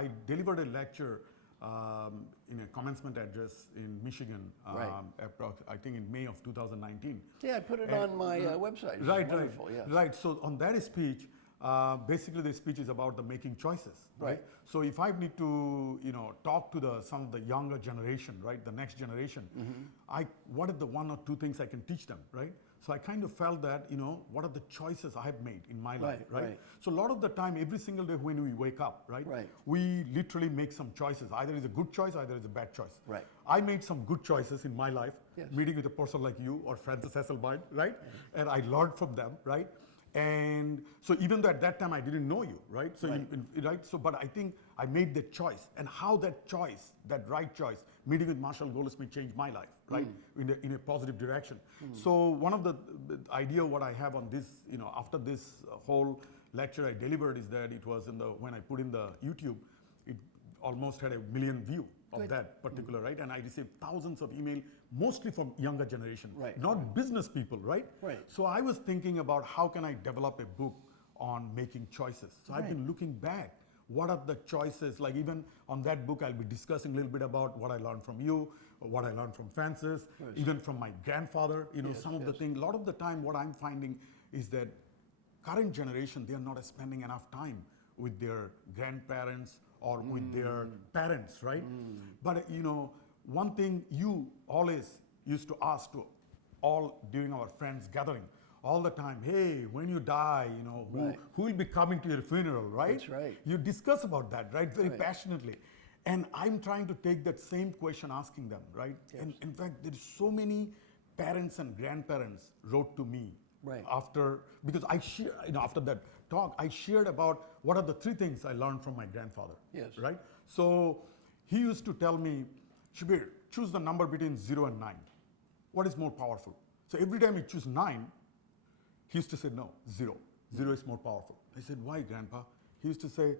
I delivered a lecture in a commencement address in Michigan, I think in May of 2019. Yeah, I put it on my website. Right. So on that speech, basically the speech is about the making choices, right? So if I need to, talk to some of the younger generation, right, the next generation, what are the one or two things I can teach them, right? So I kind of felt that, what are the choices I have made in my life, right? So a lot of the time, every single day when we wake up, right, we literally make some choices. Either it's a good choice, either it's a bad choice. Right. I made some good choices in my life, meeting with a person like you or Francis Hasselbein, right? And I learned from them, right? And so even though at that time I didn't know you, right? So but I think I made that choice, and how that choice, that right choice, meeting with Marshall Goldsmith changed my life, right? In a positive direction. So one of the idea what I have on this, after this whole lecture I delivered is that it was when I put in the YouTube, it almost had 1 million view of that particular, right? And I received thousands of email, mostly from younger generation, not business people, right? So I was thinking about how can I develop a book on making choices. So I've been looking back, what are the choices, like even on that book, I'll be discussing a little bit about what I learned from you, what I learned from Francis, even from my grandfather, some of the things. A lot of the time, what I'm finding is that current generation, they are not spending enough time with their grandparents or with their parents, right? But one thing you always used to ask to all during our friends gathering, all the time, hey, when you die, who will be coming to your funeral, right? That's right. You discuss about that, right? Very passionately. And I'm trying to take that same question, asking them, right? And in fact, there's so many parents and grandparents wrote to me because I share, after that talk, I shared about what are the 3 things I learned from my grandfather, right? So he used to tell me, Subir, choose the number between 0 and 9. What is more powerful? So every time you choose 9, he used to say, no, 0. 0 is more powerful. I said, why, Grandpa? He used to say,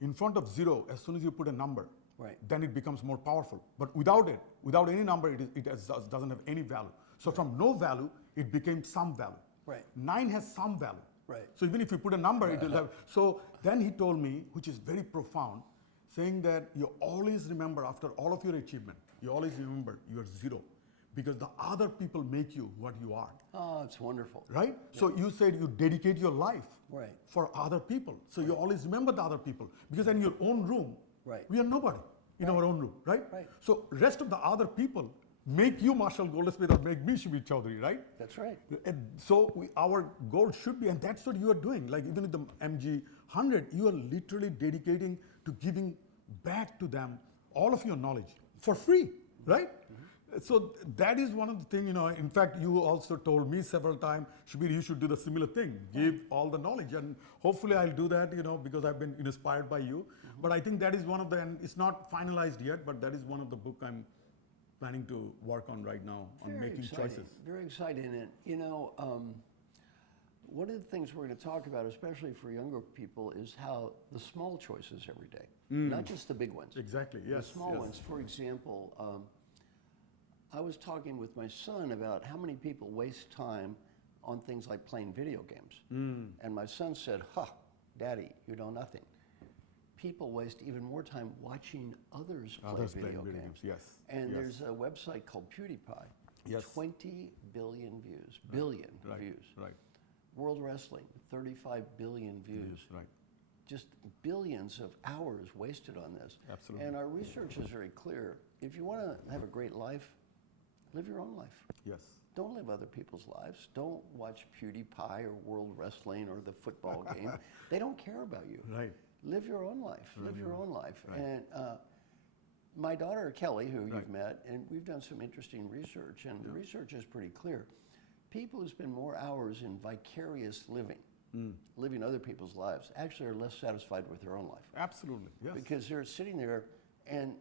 in front of 0, as soon as you put a number, then it becomes more powerful. But without it, without any number, it doesn't have any value. So from no value, it became some value. 9 has some value. So even if you put a number, it will have. So then he told me, which is very profound, saying that you always remember after all of your achievement, you always remember you are 0. Because the other people make you what you are. Oh, it's wonderful. Right? So you said you dedicate your life for other people. So you always remember the other people. Because in your own room, we are nobody in our own room, right? So rest of the other people make you Marshall Goldsmith or make me Subir Chowdhury, right? That's right. And so our goal should be, and that's what you are doing. Like even with the MG 100, you are literally dedicating to giving back to them all of your knowledge for free, right? So that is one of the things, in fact, you also told me several times, Subir, you should do the similar thing, give all the knowledge. And hopefully I'll do that, because I've been inspired by you. But I think that is one of the, and it's not finalized yet, but that is one of the book I'm planning to work on right now, on making choices. Very exciting. And, one of the things we're going to talk about, especially for younger people, is how the small choices every day, not just the big ones. Exactly, yes. The small ones. For example, I was talking with my son about how many people waste time on things like playing video games. And my son said, Daddy, you know nothing. People waste even more time watching others play video games. Yes. And there's a website called PewDiePie. 20 billion views, views. World Wrestling, 35 billion views. Just billions of hours wasted on this. Absolutely. And our research is very clear. If you want to have a great life, live your own life. Yes. Don't live other people's lives. Don't watch PewDiePie or World Wrestling or the football game. They don't care about you. Live your own life. Live your own life. And my daughter Kelly, who you've met, and we've done some interesting research, and the research is pretty clear. People who spend more hours in vicarious living, living other people's lives, actually are less satisfied with their own life. Absolutely, yes. Because they're sitting there, and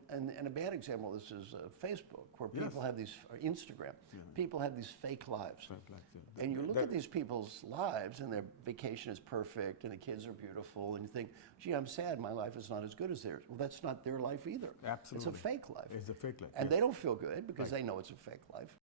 a bad example of this is Facebook, where people have these, or Instagram, people have these fake lives. And you look at these people's lives, and their vacation is perfect, and the kids are beautiful, and you think, gee, I'm sad my life is not as good as theirs. Well, that's not their life either. Absolutely. It's a fake life. It's a fake life. And they don't feel good because they know it's a fake life.